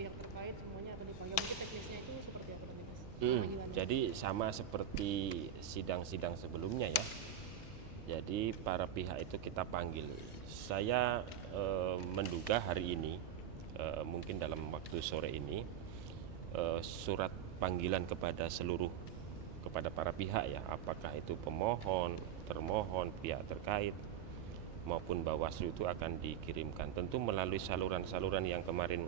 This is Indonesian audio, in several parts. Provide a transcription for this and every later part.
pihak terkait semuanya akan dipanggil. Mungkin teknisnya itu seperti apa nanti Mas? Jadi sama seperti sidang-sidang sebelumnya ya. Jadi para pihak itu kita panggil. Saya menduga hari ini, mungkin dalam waktu sore ini, surat panggilan kepada para pihak ya, apakah itu pemohon, termohon, pihak terkait maupun Bawaslu itu akan dikirimkan. Tentu melalui saluran-saluran yang kemarin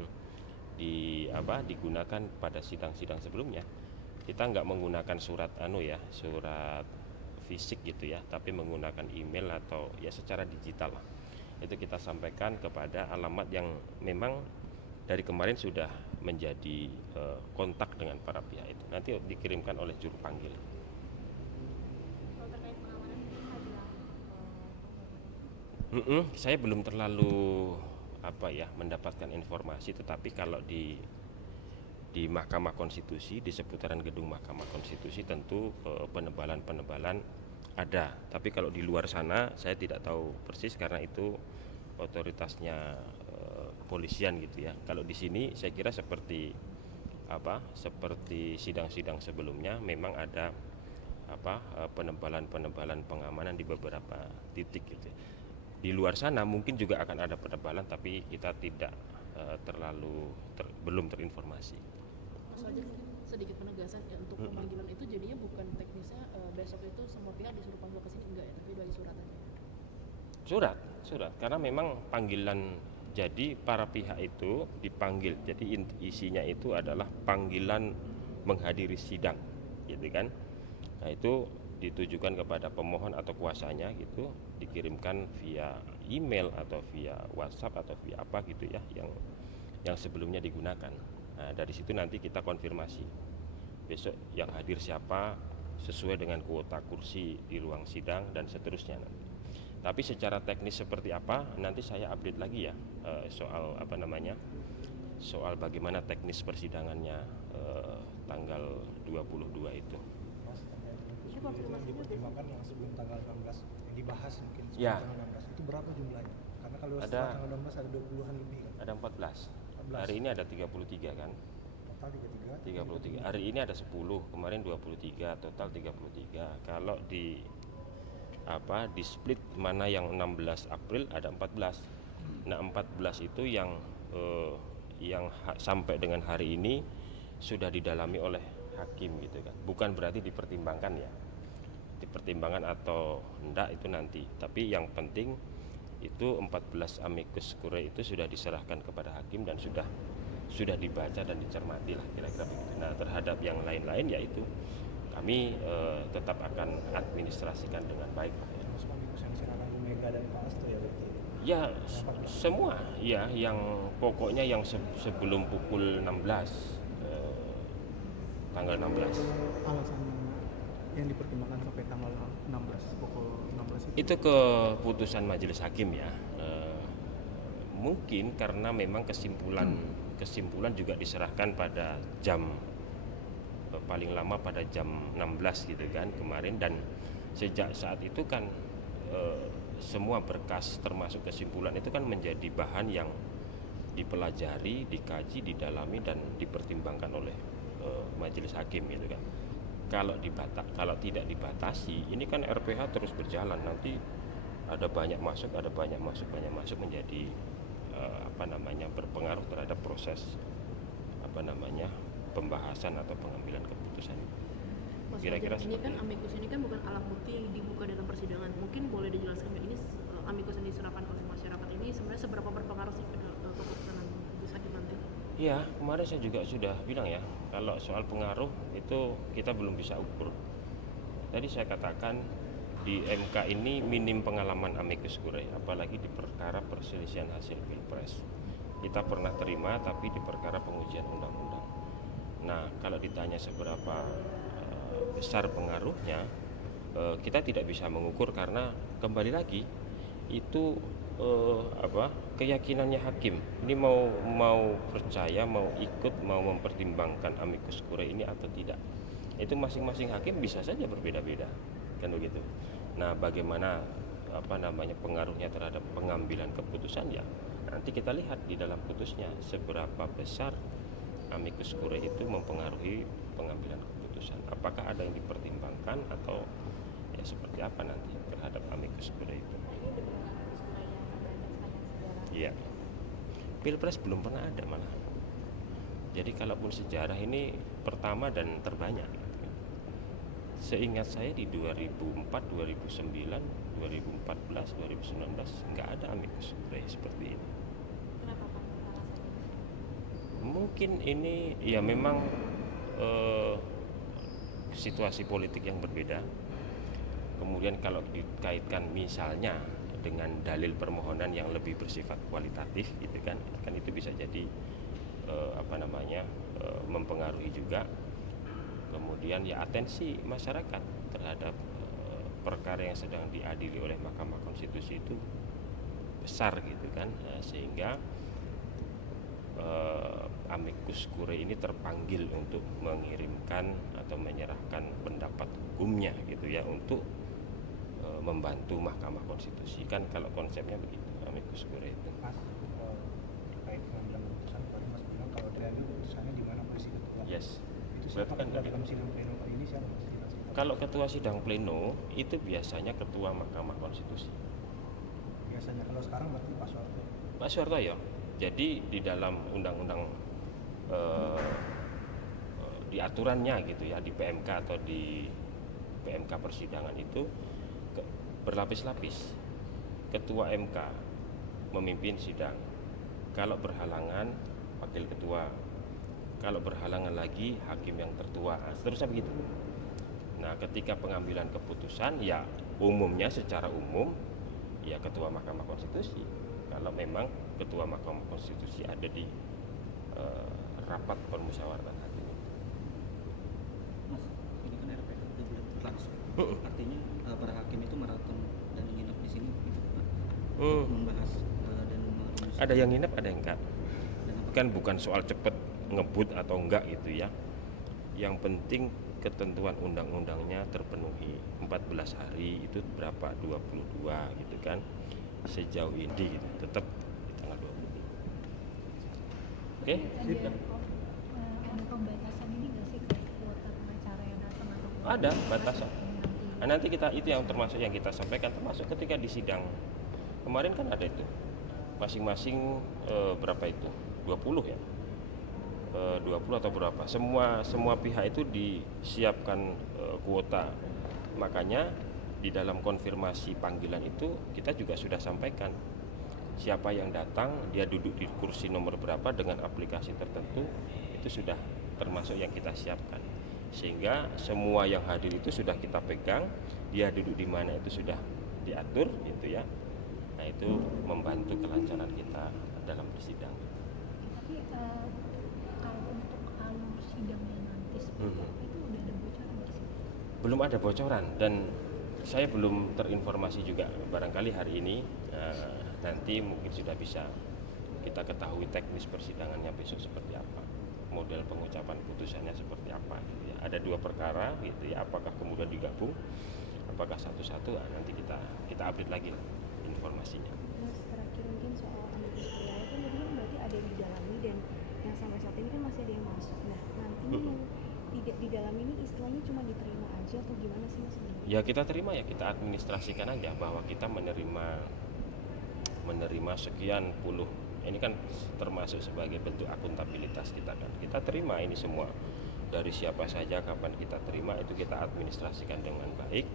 digunakan pada sidang-sidang sebelumnya. Kita nggak menggunakan surat surat fisik gitu ya, tapi menggunakan email atau ya secara digital lah. Itu kita sampaikan kepada alamat yang memang dari kemarin sudah menjadi kontak dengan para pihak itu. Nanti dikirimkan oleh juru panggil. Kalau terkait pengamanan mungkin ada Saya belum terlalu mendapatkan informasi, tetapi kalau di Mahkamah Konstitusi, di seputaran gedung Mahkamah Konstitusi tentu penebalan ada. Tapi kalau di luar sana saya tidak tahu persis karena itu otoritasnya kepolisian gitu ya. Kalau di sini saya kira seperti sidang-sidang sebelumnya memang ada penebalan pengamanan di beberapa titik gitu. Di luar sana mungkin juga akan ada penebalan, tapi kita tidak belum terinformasi. Mas Fajar, mungkin sedikit penegasan ya, untuk pemanggilan itu jadinya bukan teknisnya besok itu semua pihak disuruh panggil ke sini enggak ya, tapi dari surat aja. Surat karena memang panggilan, jadi para pihak itu dipanggil, jadi isinya itu adalah panggilan menghadiri sidang gitu kan. Nah itu ditujukan kepada pemohon atau kuasanya gitu, dikirimkan via email atau via WhatsApp atau via apa gitu ya, yang sebelumnya digunakan. Nah dari situ nanti kita konfirmasi besok yang hadir siapa sesuai dengan kuota kursi di ruang sidang dan seterusnya nanti. Tapi secara teknis seperti apa nanti saya update lagi ya, soal bagaimana teknis persidangannya tanggal 22 itu. Mas, yang dipertimbangkan yang sebelum tanggal 16 yang dibahas mungkin sebelum Ya. tanggal 16 itu berapa jumlahnya? Karena kalau Ada- setelah tanggal 16 ada 20-an lebih kan? Ada 14. 14. Hari ini ada 33 kan? Total 33. 33. Hari ini ada 10, kemarin 23, total 33. Kalau di split mana yang 16 April ada 14. Nah, 14 itu yang sampai dengan hari ini sudah didalami oleh hakim gitu kan. Bukan berarti dipertimbangkan ya. Dipertimbangkan atau enggak itu nanti. Tapi yang penting itu 14 amicus curiae itu sudah diserahkan kepada hakim dan sudah dibaca dan dicermati lah kira-kira begitu. Nah, terhadap yang lain-lain yaitu kami tetap akan administrasikan dengan baik. Terus komikus yang diserahkan Bu Mega dan Pak Hasto ya berarti? Ya semua ya, yang pokoknya yang sebelum pukul 16 tanggal 16 Alasan yang dipertimbangkan sampai tanggal 16 pukul 16 itu keputusan majelis hakim ya. Mungkin karena memang kesimpulan juga diserahkan pada jam paling lama pada jam 16 gitu kan kemarin, dan sejak saat itu kan semua berkas termasuk kesimpulan itu kan menjadi bahan yang dipelajari, dikaji, didalami dan dipertimbangkan oleh majelis hakim gitu kan. Kalau tidak dibatasi, ini kan RPH terus berjalan, nanti ada banyak masuk menjadi berpengaruh terhadap proses pembahasan atau pengambilan keputusan. Mas Kira-kira Fajar, ini seperti kan itu. amikus ini kan bukan alat bukti yang dibuka dalam persidangan. Mungkin boleh dijelaskan nggak ini amikus yang diserahkan oleh masyarakat ini sebenarnya seberapa berpengaruh sih ke keputusan majelis hakim nanti? Iya, kemarin saya juga sudah bilang ya, kalau soal pengaruh itu kita belum bisa ukur. Tadi saya katakan di MK ini minim pengalaman amicus curiae, apalagi di perkara perselisihan hasil pilpres. Kita pernah terima, tapi di perkara pengujian undang-undang. Nah, kalau ditanya seberapa besar pengaruhnya, kita tidak bisa mengukur karena kembali lagi itu keyakinannya hakim. Ini mau percaya, mau ikut, mau mempertimbangkan amicus curiae ini atau tidak. Itu masing-masing hakim bisa saja berbeda-beda, kan begitu. Nah, bagaimana pengaruhnya terhadap pengambilan keputusan ya nanti kita lihat di dalam putusnya seberapa besar amicus curiae itu mempengaruhi pengambilan keputusan. Apakah ada yang dipertimbangkan atau ya seperti apa nanti terhadap amicus curiae itu? Ini dengan kasus kurai yang ada sepanjang sejarah. Iya. Pilpres belum pernah ada malah. Jadi kalaupun sejarah ini pertama dan terbanyak. Seingat saya di 2004, 2009, 2014, 2019 nggak ada amicus curiae seperti ini. Kenapa Pak alasannya? Mungkin ini ya memang situasi politik yang berbeda. Kemudian kalau dikaitkan misalnya dengan dalil permohonan yang lebih bersifat kualitatif gitu kan itu bisa jadi mempengaruhi juga. Kemudian ya atensi masyarakat terhadap perkara yang sedang diadili oleh Mahkamah Konstitusi itu besar gitu kan, sehingga amicus curiae ini terpanggil untuk mengirimkan atau menyerahkan pendapat hukumnya gitu ya untuk membantu Mahkamah Konstitusi. Kan kalau konsepnya begitu amicus curiae itu. Mas, terkait pengambilan keputusan kemarin Mas bilang kalau ada keputusannya di mana posisi ketua. Yes. Itu Berarti siapa kan ketua ada. dalam sidang pleno kali ini siapa Mas? Kalau ketua sidang pleno itu biasanya ketua Mahkamah Konstitusi. Biasanya kalau sekarang berarti Pak Soeharto. Pak Soeharto. Jadi di dalam undang-undang di aturannya gitu ya di PMK atau di PMK persidangan itu berlapis-lapis. Ketua MK memimpin sidang. Kalau berhalangan wakil ketua. Kalau berhalangan lagi hakim yang tertua. Seterusnya begitu. Nah, ketika pengambilan keputusan ya umumnya secara umum ya ketua Mahkamah Konstitusi. Kalau memang ketua Mahkamah Konstitusi ada di rapat permusyawaratan hakim. Mas, ini kan RPH udah bulan berlangsung. Artinya para hakim itu maraton dan nginep di sini gitu Pak. Membahas dan merumuskan. Ada yang nginep, ada yang enggak. Dan apa- Kan bukan soal cepet ngebut atau enggak gitu ya. Yang penting ketentuan undang-undangnya terpenuhi. 14 hari itu berapa? 22 gitu kan. Sejauh ini gitu, tetap di tanggal 22. Oke? Ada pembatasan ini nggak sih kayak kuota pengacara yang datang atau Ada batasan. Nah, nanti itu yang termasuk yang kita sampaikan termasuk ketika di sidang kemarin kan ada itu masing-masing berapa itu 20 ya 20 atau berapa semua pihak itu disiapkan kuota. Makanya di dalam konfirmasi panggilan itu kita juga sudah sampaikan siapa yang datang, dia duduk di kursi nomor berapa dengan aplikasi tertentu, itu sudah termasuk yang kita siapkan. Sehingga semua yang hadir itu sudah kita pegang, dia duduk di mana itu sudah diatur gitu ya. Nah, itu membantu kelancaran kita dalam bersidang. tapi kalau untuk alur sidangnya nanti seperti itu udah ada bocoran nggak sih? Belum ada bocoran dan saya belum terinformasi juga. Barangkali hari ini nanti mungkin sudah bisa kita ketahui teknis persidangannya besok seperti apa, model pengucapan putusannya seperti apa gitu ya. Ada 2 perkara gitu ya, apakah kemudian digabung, apakah satu-satu, nanti kita update lagi lah informasinya. Mas, terakhir mungkin soal amicus curiae kan tadi kan berarti ada yang didalami dan yang sampai saat ini kan masih ada yang masuk. Nah, nantinya yang tidak di dalam ini istilahnya cuma diterima aja atau gimana sih Mas? Ya kita terima ya, kita administrasikan aja bahwa kita menerima sekian puluh, ini kan termasuk sebagai bentuk akuntabilitas kita kan. Kita terima ini semua dari siapa saja, kapan kita terima, itu kita administrasikan dengan baik.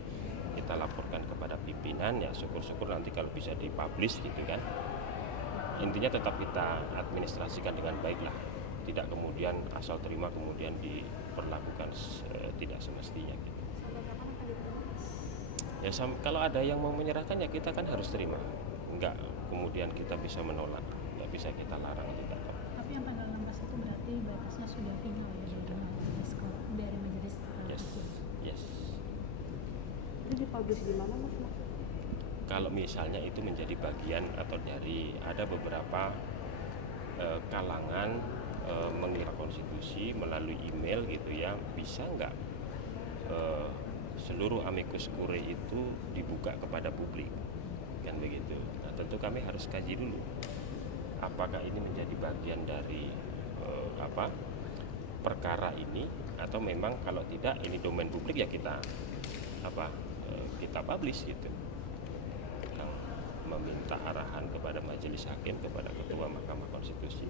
Kita laporkan kepada pimpinan, ya syukur-syukur nanti kalau bisa dipublish gitu kan. Intinya tetap kita administrasikan dengan baik lah, tidak kemudian asal terima kemudian diperlakukan tidak semestinya gitu. Sampai kapan akan diterima Mas? Ya kalau ada yang mau menyerahkan ya kita kan harus terima, enggak kemudian kita bisa menolak, nggak bisa kita larang untuk datang. Tapi yang tanggal 16 itu berarti batasnya sudah final ya dari majelis Yes, yes. Itu dipublish di mana Mas? Kalau misalnya itu menjadi bagian atau dari ada beberapa kalangan mengira konstitusi melalui email gitu ya, bisa nggak seluruh amicus curiae itu dibuka kepada publik kan begitu. Nah, tentu kami harus kaji dulu apakah ini menjadi bagian dari perkara ini, atau memang kalau tidak ini domain publik ya kita kita publish gitu. Meminta arahan kepada majelis hakim, kepada ketua Mahkamah Konstitusi.